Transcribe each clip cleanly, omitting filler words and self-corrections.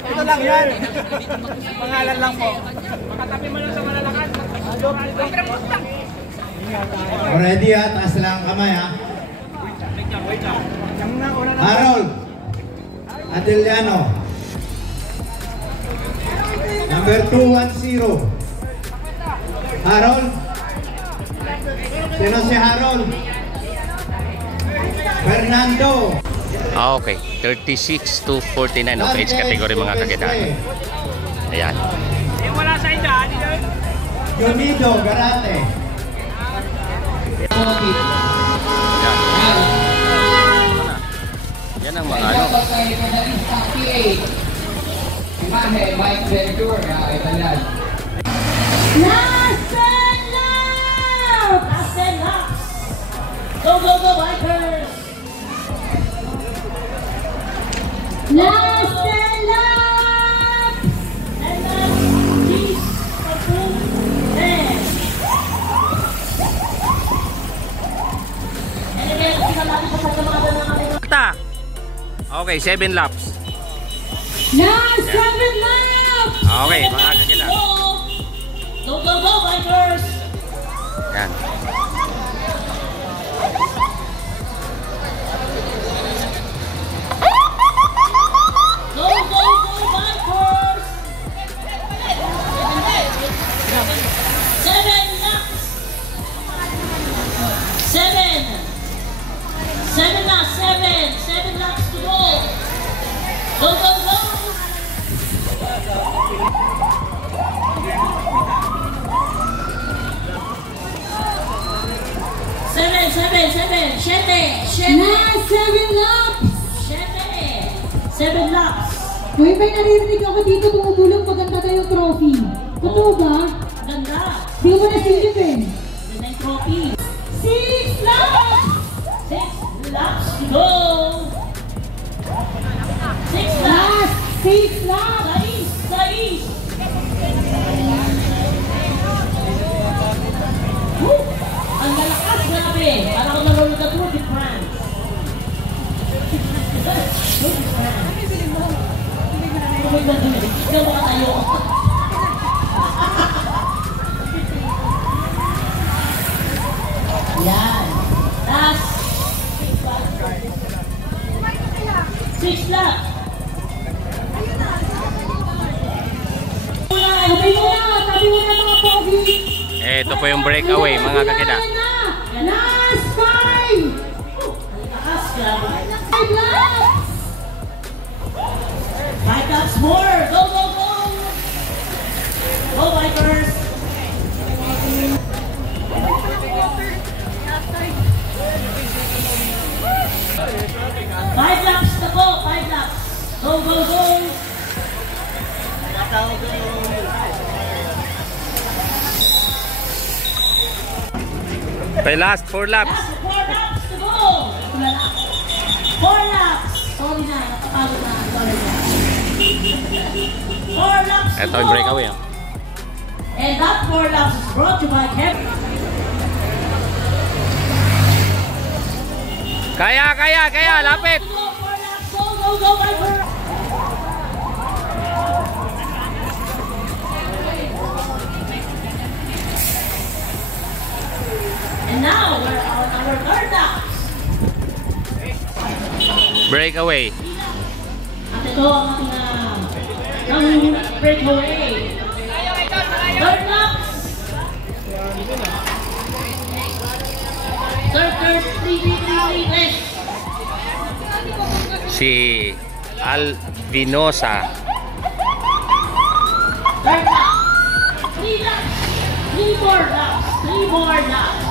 Ito lang yan. Pangalan lang po. Makatabi mo lang sa malalakan. Ready ha? Taas lang ang kamay ha? Harold Adeliano. Number 210. Harold. Sino si Harold? Fernando. Okay, 36 to 49 of age category mga kagitana. Ayan. Yung wala sa edad. Yonido Garate. Yan ang mga ano. Last and lap! Last and lap! Go, go, go, Vipers! Last and lap! And then, please, there. And again, kita natin sa pagkamada ng ating... Okay, 7 laps. Last 7 laps! Okay, mga kagitana. Go, go, go, Vipers! Yan. Go, go, go, Vipers! 7 laps! 7 laps, 7 laps to go! Go, go, go! Last 7 laps! 7 laps! Uy, may naririnig ako dito tumubulong maganda na yung trophy. Totoo ba? Ganda! Di mo na silip eh. Ganda yung trophy. 6 laps! 6 laps to go! 6 laps! Last 6 laps! Sais! Woo! Ang lalakas, grabe! Parang ako nalulog na Tour de France. Tour de France. Hindi mo makatayo. Yan. Last 6 laps. Tabi mo na mga pogi. Ito po yung breakaway mga kagitana. Last 5! Lakas, grabe. 5 laps! 5 laps more! Go, go, go! Go, Vipers! 5 laps na po! 5 laps! Go, go, go! By last 4 laps. Last 4 laps to go! 4 laps! Sorry na, napapagod na. Sorry na. 4 laps to Ito go! yung breakaway. And that 4 laps is brought to you by Kevin. Kaya, lapit! Go, 4 laps! Go, go, go, Viper! And now, we're on our 3rd lap. Breakaway. At ito ang ating breakaway. 3rd laps. Third, 3 left. Si Alvinosa. 3rd lap. 3 laps. 3 more laps. 3 more laps.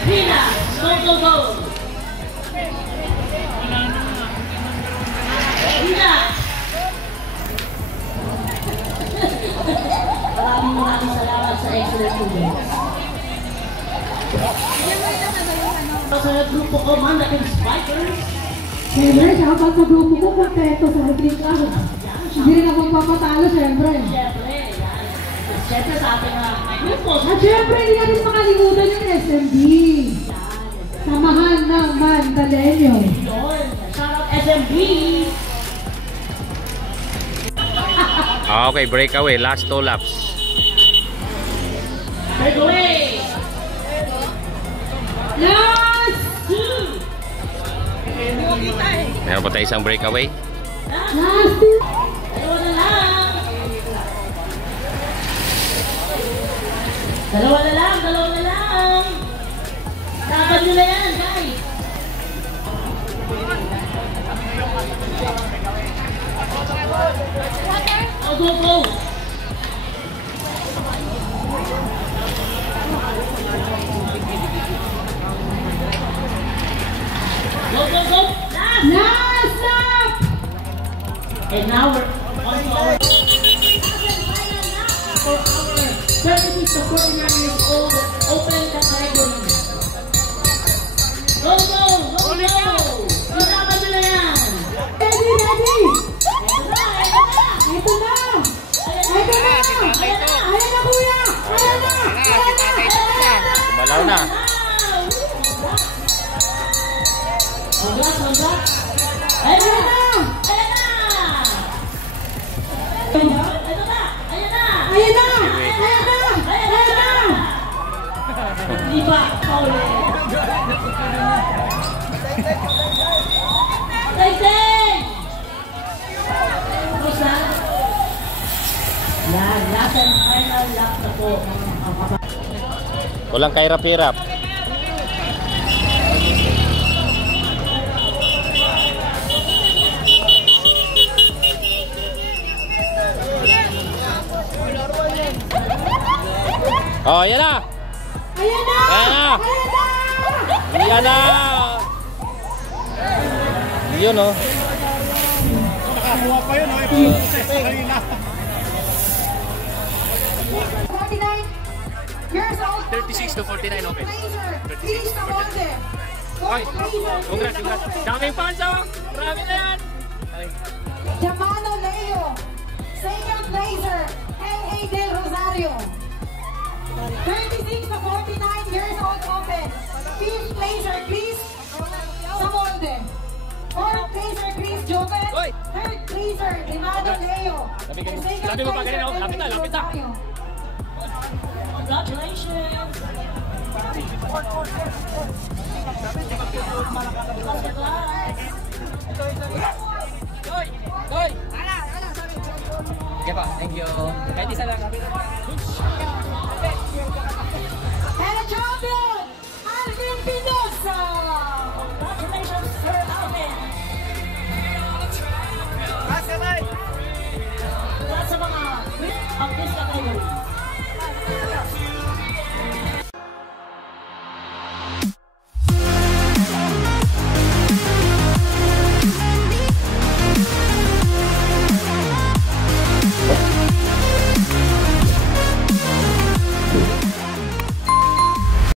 3 laps. Go, go, go. 3 laps. Maraming salamat sa excellent students. Sa grupo ko, Mandating Spikers. Siyempre, shoutout sa grupo ko, kontento sa Hybrid Club. Hindi rin ako magpapatalo, siyempre. Siyempre sa ating grupo. At siyempre, hindi natin makalimutan yung SMD. Samahan ng Mandaleño. Shoutout SMD. SMB. Okay, breakaway. Last 2 laps. Breakaway. Last! 2. Meron pa tayo isang breakaway. Last two! Dalawa na lang. Dalawa na lang, dalawa na lang. Dapat nyo na yan, guys. Go, go, go. Go, go, go. Last. Last lap! And now we're on to our for our 36 to 49 years old open category. Go, go, go, go! Isapan nyo na yan! Ready, ready! Ito na, ito na! Ito na! Ito na! Ayan na! Ayan na kuya! Ayan na! Ayan na! Kumalaw na. Congrats, congrats! Ayan Ayan na! na! Ayan na! Ito na! Ayan na! Ayan na! Ayan na! Ayan na! Di ba? Pauli! Teng! Tapos na? Yan, last and final lap na po. Walang kahirap-hirap. Oh, yan na! Ayan na! Ayan na! Ayan na! Yan na! Yun oh. Nakakuha pa yun, oh. Kanina. 49 years old. 36 to 49, okay. Blazer. Finish na molde. Ay, congrats, congrats. Daming fans oh! Marami na yan! Jamano Leo. Second Blazer. L.A. Del Rosario. 36 to 49 years old open. Fifth Blazer, Chris sa molde. Fourth Blazer, Chris Jopet. Third Blazer, Jamano Leo. And second Sabi mo pa Blazer, kanina, oh, L.A. lapit na, Del lapit na. Rosario. Congratulations! Sige pa, thank you. Kahit isa lang. And a champion!